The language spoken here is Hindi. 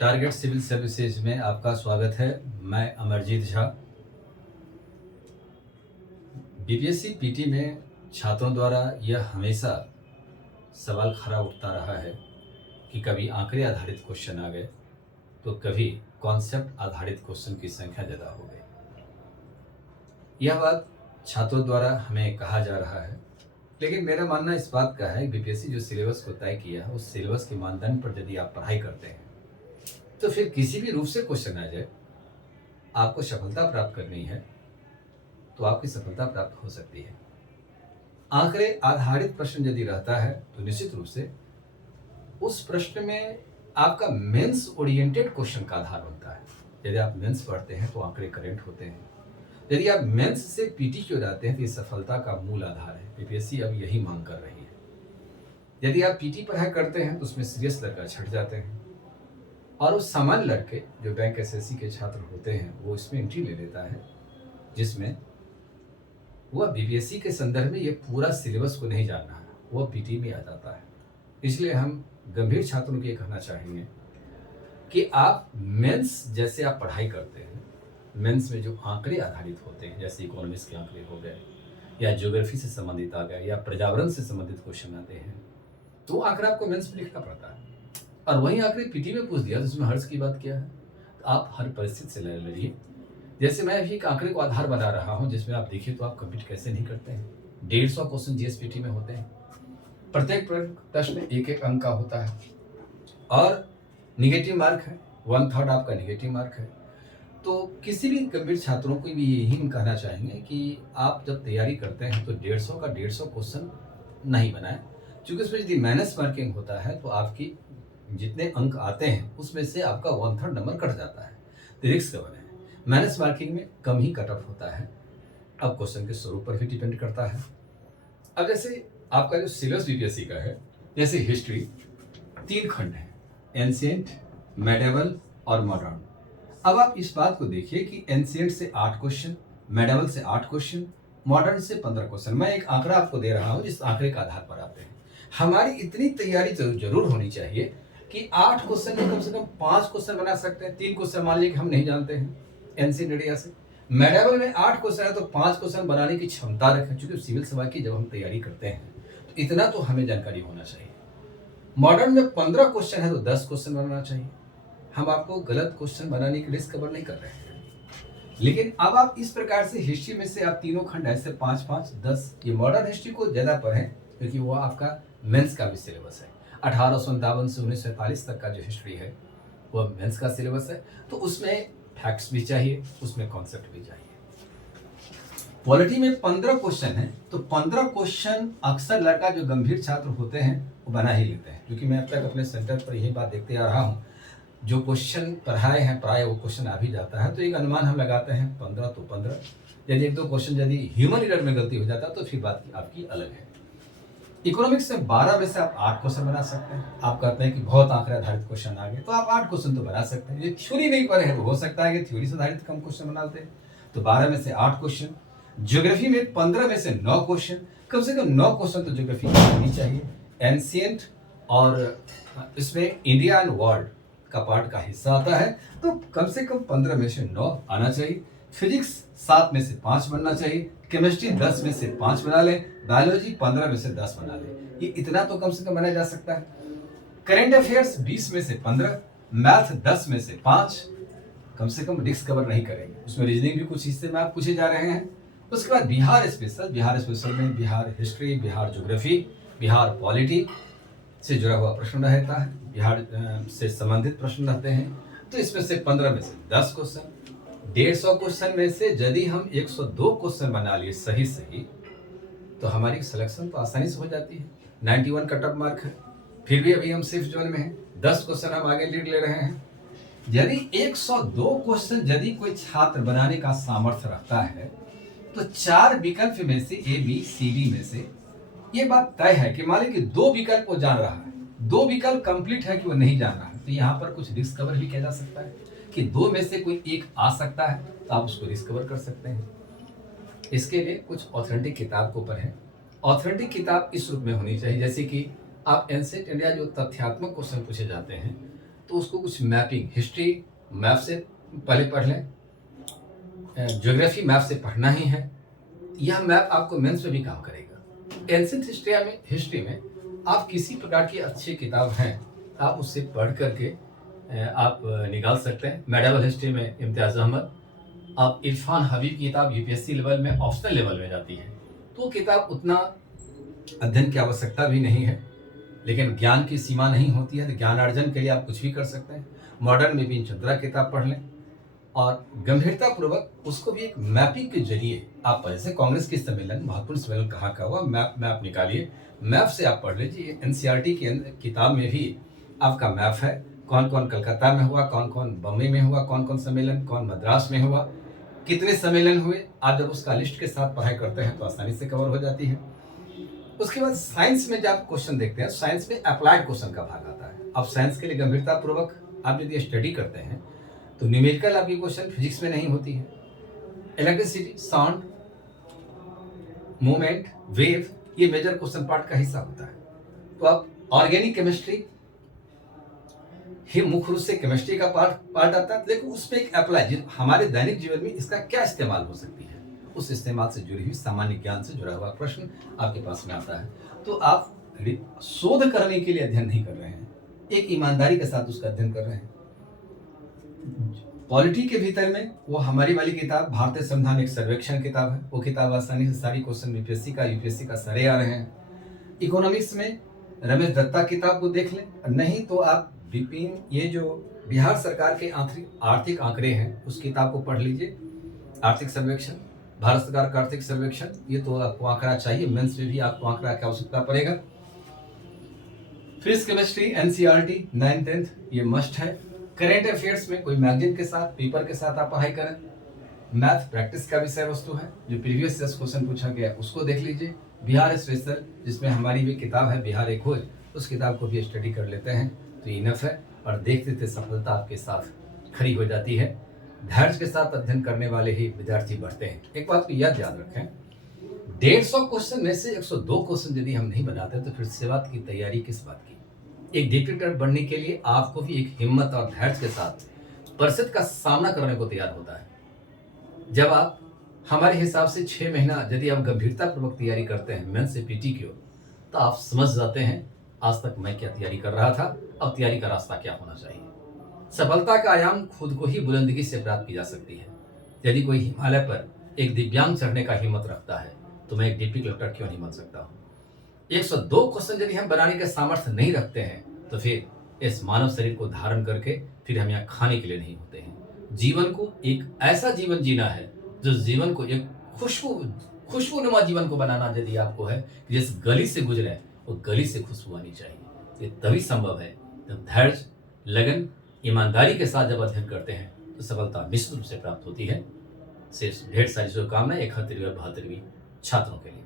टारगेट सिविल सर्विसेज में आपका स्वागत है। मैं अमरजीत झा। बीपीएससी पीटी में छात्रों द्वारा यह हमेशा सवाल खरा उठता रहा है कि कभी आंकड़े आधारित क्वेश्चन आ गए तो कभी कॉन्सेप्ट आधारित क्वेश्चन की संख्या ज़्यादा हो गई। यह बात छात्रों द्वारा हमें कहा जा रहा है, लेकिन मेरा मानना इस बात का है कि बीपीएससी जो सिलेबस को तय किया है उस सिलेबस के मानदंड पर यदि आप पढ़ाई करते हैं तो फिर किसी भी रूप से क्वेश्चन आ जाए, आपको सफलता प्राप्त करनी है तो आपकी सफलता प्राप्त हो सकती है। आंकड़े आधारित प्रश्न यदि रहता है तो निश्चित रूप से उस प्रश्न में आपका मेंस ओरिएंटेड क्वेश्चन का आधार बनता है। यदि आप मेंस पढ़ते हैं तो आंकड़े करेंट होते हैं। यदि आप मेंस से पीटी की ओर आते हैं तो ये सफलता का मूल आधार है। बीपीएससी अब यही मांग कर रही है। यदि आप पीटी पढ़ाई करते हैं तो उसमें सीरियस लड़का छट जाते हैं और उस सामान्य लड़के जो बैंक एसएससी के छात्र होते हैं वो इसमें एंट्री ले लेता है, जिसमें वह बीपीएससी के संदर्भ में ये पूरा सिलेबस को नहीं जान रहा है, वह पीटी में आ जाता है। इसलिए हम गंभीर छात्रों को ये कहना चाहेंगे कि आप मेंस जैसे आप पढ़ाई करते हैं, मेंस में जो आंकड़े आधारित होते हैं जैसे इकोनॉमिक्स के आंकड़े हो गए या ज्योग्राफी से संबंधित आ गए या पर्यावरण से संबंधित क्वेश्चन आते हैं, तो आंकड़ा आपको मेंस में लिखना पड़ता है। और वही आंकड़े पीटी में पूछ दिया तो उसमें हर्ष की बात क्या है। तो आप हर परिस्थिति से लड़िए। जैसे मैं अभी एक आंकड़े को आधार बना रहा हूं जिसमें आप देखिए तो आप कंप्लीट कैसे नहीं करते हैं। 150 क्वेश्चन जीएसपीटी में होते हैं। प्रत्येक प्रश्न एक एक अंक का होता है और निगेटिव मार्क है, 1/3 आपका निगेटिव मार्क है। तो किसी भी गंभीर छात्रों को भी यही हम कहना चाहेंगे कि आप जब तैयारी करते हैं तो 150 का 150 क्वेश्चन नहीं बनाएं, क्योंकि उसमें यदि माइनस मार्किंग होता है तो आपकी जितने अंक आते हैं उसमें से आपका 1/3 नंबर कट जाता है, तो रिस्क बने। माइनस मार्किंग में कम ही कट ऑफ होता है। अब क्वेश्चन के स्वरूप पर भी डिपेंड करता है। अब जैसे आपका जो सिलेबस बीपीएससी का है, जैसे हिस्ट्री 3 खंड है, एंशिएंट, मेडिवल और मॉडर्न। अब आप इस बात को देखिए कि एंशिएंट से 8 क्वेश्चन, मेडिवल से 8 क्वेश्चन, मॉडर्न से 15 क्वेश्चन। मैं एक आंकड़ा आपको दे रहा हूं जिस आंकड़े का आधार पर आते हैं। हमारी इतनी तैयारी जरूर होनी चाहिए कि 8 क्वेश्चन में कम से कम 5 क्वेश्चन बना सकते हैं। 3 क्वेश्चन मान लीजिए कि हम नहीं जानते हैं एनसीएंट एरिया से। मेडिवल में 8 क्वेश्चन है तो 5 क्वेश्चन बनाने की क्षमता रखें, क्योंकि सिविल सेवा की जब हम तैयारी करते हैं तो इतना तो हमें जानकारी होना चाहिए। मॉडर्न में 15 क्वेश्चन है तो 10 क्वेश्चन बनाना चाहिए। हम आपको गलत क्वेश्चन बनाने की रिस्क कवर नहीं कर रहे हैं, लेकिन अब आप इस प्रकार से हिस्ट्री में से आप तीनों खंड ऐसे 5-5, 10 ये मॉडर्न हिस्ट्री को ज्यादा पढ़ें, क्योंकि वो आपका मेंस का भी सिलेबस है। 1857 से 1947 तक का जो हिस्ट्री है वो मेंस का सिलेबस है। तो उसमें फैक्ट्स भी चाहिए, उसमें कॉन्सेप्ट भी चाहिए। पॉलिटी में 15 क्वेश्चन है तो 15 क्वेश्चन अक्सर लड़का जो गंभीर छात्र होते हैं वो बना ही लेते हैं, क्योंकि मैं अब तक अपने सेंटर पर यही बात देखते आ रहा हूँ। जो क्वेश्चन पढ़ाए हैं प्राय वो क्वेश्चन आ भी जाता है, तो एक अनुमान हम लगाते हैं 15 तो 15। यदि 1-2 क्वेश्चन यदि ह्यूमन एरर में गलती हो जाता है तो फिर बात आपकी अलग है। इकोनॉमिक्स में 12 में से आप 8 क्वेश्चन बना सकते हैं। आप कहते हैं कि बहुत आंकड़े आधारित क्वेश्चन आ गए, तो आप 8 क्वेश्चन तो बना सकते हैं। ये थ्योरी नहीं पढ़े हैं तो हो सकता है कि थ्योरी से आधारित कम क्वेश्चन बनाते हैं, तो 12 में से 8 क्वेश्चन। ज्योग्राफी में 15 में से 9 क्वेश्चन, कम से कम 9 क्वेश्चन तो ज्योग्राफी की होनी चाहिए। एंशिएंट और इसमें इंडिया एंड वर्ल्ड का पार्ट का हिस्सा आता है, तो कम से कम 15 में से 9 आना चाहिए। फिजिक्स 7 में से 5 बनना चाहिए। केमिस्ट्री 10 में से 5 बना लें। बायोलॉजी 15 में से 10 बना लें। ये इतना तो कम से कम बनाया जा सकता है। करेंट अफेयर्स 20 में से 15, मैथ 10 में से 5। कम से कम रिस्क कवर नहीं करेंगे। उसमें रीजनिंग भी कुछ हिस्से में आप पूछे जा रहे हैं। उसके बाद बिहार स्पेशल में Bihar history, Bihar geography, Bihar polity से जुड़ा हुआ प्रश्न रहता है, बिहार से संबंधित प्रश्न रहते हैं। तो इसमें से 15 में से 10 क्वेश्चन। 150 क्वेश्चन में से यदि हम 102 क्वेश्चन बना लिए सही तो हमारी सिलेक्शन तो आसानी से हो जाती है। 91 कट ऑफ मार्क है, फिर भी अभी हम सेफ जोन में हैं। 10 क्वेश्चन हम आगे लीड ले रहे हैं। यदि 102 क्वेश्चन यदि कोई छात्र बनाने का सामर्थ्य रखता है तो 4 विकल्प में से ए बी सी डी में से ये बात तय है कि मान लीजिए कि 2 विकल्प वो जान रहा है, 2 विकल्प कंप्लीट है कि वो नहीं जान रहा है, तो यहाँ पर कुछ रिस्क कवर भी किया जा सकता है कि 2 में से कोई एक आ सकता है, तो आप उसको रिस्क कवर कर सकते हैं। इसके लिए कुछ ऑथेंटिक किताब को पढ़ें। ऑथेंटिक किताब इस रूप में होनी चाहिए, जैसे कि आप एंशिएंट इंडिया जो तथ्यात्मक क्वेश्चन पूछे जाते हैं तो उसको कुछ मैपिंग, हिस्ट्री मैप से पहले पढ़ लें, ज्योग्राफी मैप से पढ़ना ही है। यह मैप आपको मेंस में भी काम करेगा। एंशिएंट हिस्ट्री में आप किसी प्रकार की अच्छी किताब हैं, आप उससे पढ़ करके आप निकाल सकते हैं। मेडिवल हिस्ट्री में इम्तियाज़ अहमद, आप इरफान हबीब की किताब यूपीएससी लेवल में ऑप्शनल लेवल में जाती है, तो किताब उतना अध्ययन की आवश्यकता भी नहीं है, लेकिन ज्ञान की सीमा नहीं होती है, तो ज्ञान अर्जन के लिए आप कुछ भी कर सकते हैं। मॉडर्न में भी चंद्रा किताब पढ़ लें और गंभीरतापूर्वक उसको भी एक मैपिंग के जरिए आप पढ़, जैसे कांग्रेस की सम्मेलन, महत्वपूर्ण सम्मेलन कहाँ का हुआ, मैप निकालिए, मैप से आप पढ़ लीजिए। एनसीईआरटी की किताब में भी आपका मैप है, कौन कौन कलकत्ता में हुआ, कौन कौन बम्बई में हुआ, कौन कौन सम्मेलन, कौन मद्रास में हुआ, कितने सम्मेलन हुए। आप जब उसका लिस्ट के साथ पढ़ाई करते हैं तो आसानी से कवर हो जाती है। उसके बाद साइंस में जब आप क्वेश्चन देखते हैं, साइंस में अप्लाइड क्वेश्चन का भाग आता है। अब साइंस के लिए गंभीरतापूर्वक आप यदि स्टडी करते हैं तो न्यूमेरिकल आपकी क्वेश्चन फिजिक्स में नहीं होती है। इलेक्ट्रिसिटी, साउंड, मूवमेंट, वेव, ये मेजर क्वेश्चन पार्ट का हिस्सा होता है। तो आप ऑर्गेनिक केमिस्ट्री ही मुख्य रूप से केमिस्ट्री का पार्ट आता है, लेकिन उसमें एक अप्लाई, हमारे दैनिक जीवन में इसका क्या इस्तेमाल हो सकती है, उस इस्तेमाल से जुड़ी हुई सामान्य ज्ञान से जुड़ा हुआ प्रश्न आपके पास में आता है। तो आप शोध करने के लिए अध्ययन नहीं कर रहे हैं, एक ईमानदारी के साथ उसका अध्ययन कर रहे हैं। पॉलिटी के भीतर में वो हमारी वाली किताब भारतीय संविधान एक सर्वेक्षण किताब है, वो किताब आसानी से सारी क्वेश्चन यूपीएससी का सारे आ रहे हैं। इकोनॉमिक्स में रमेश दत्ता किताब को देख लें, नहीं तो आप विपिन, ये जो बिहार सरकार के आर्थिक आंकड़े हैं उस किताब को पढ़ लीजिए। आर्थिक सर्वेक्षण, भारत सरकार का आर्थिक सर्वेक्षण, ये तो आपको आंकड़ा चाहिए, मेंस में भी आपको आंकड़ा की आवश्यकता पड़ेगा। Physics, chemistry, NCERT 9th 10th ये मस्ट है। करेंट अफेयर्स में कोई मैगजीन के साथ, पेपर के साथ आप पढ़ाई करें। मैथ प्रैक्टिस का विषय वस्तु है, जो प्रीवियस ईयर क्वेश्चन पूछा गया उसको देख लीजिए। बिहार स्पेशल, जिसमें हमारी भी किताब है बिहार एक खोज, उस किताब को भी स्टडी कर लेते हैं तो इनफ है, और देखते देखते सफलता आपके साथ खड़ी हो जाती है। धैर्य के साथ अध्ययन करने वाले ही विद्यार्थी बढ़ते हैं। एक बात को याद रखें, 150 क्वेश्चन में से 102 क्वेश्चन यदि हम नहीं बनाते तो फिर सेवा की तैयारी किस बात की। एक डिफिकल्ट बनने के लिए आपको भी एक हिम्मत और धैर्य के साथ परिस्थिति का सामना करने को तैयार होता है। जब आप हमारे हिसाब से 6 महीना यदि आप गंभीरतापूर्वक तैयारी करते हैं मेंस से पीटी की ओर, तो आप समझ जाते हैं आज तक मैं क्या तैयारी कर रहा था, अब तैयारी का रास्ता क्या होना चाहिए। सफलता का आयाम खुद को ही बुलंदगी से प्राप्त की जा सकती है। यदि कोई हिमालय पर एक दिव्यांग चढ़ने का हिम्मत रखता है तो मैं एक डिप्टी कलेक्टर क्यों नहीं बन सकता हूँ। 102 क्वेश्चन यदि हम बनाने के सामर्थ्य नहीं रखते हैं तो फिर इस मानव शरीर को धारण करके फिर हम यहाँ खाने के लिए नहीं होते हैं। जीवन को एक ऐसा जीवन जीना है जो जीवन को एक खुशबूनुमा जीवन को बनाना यदि आपको है, जिस गली से गुजरे वो गली से खुशबू आनी चाहिए। ये तभी संभव है जब धैर्य, लगन, ईमानदारी के साथ जब अध्ययन करते हैं तो सफलता निश्चित रूप से प्राप्त होती है। शेष ढेर सारी शुभकामनाएं 71वीं और 72वीं छात्रों के लिए।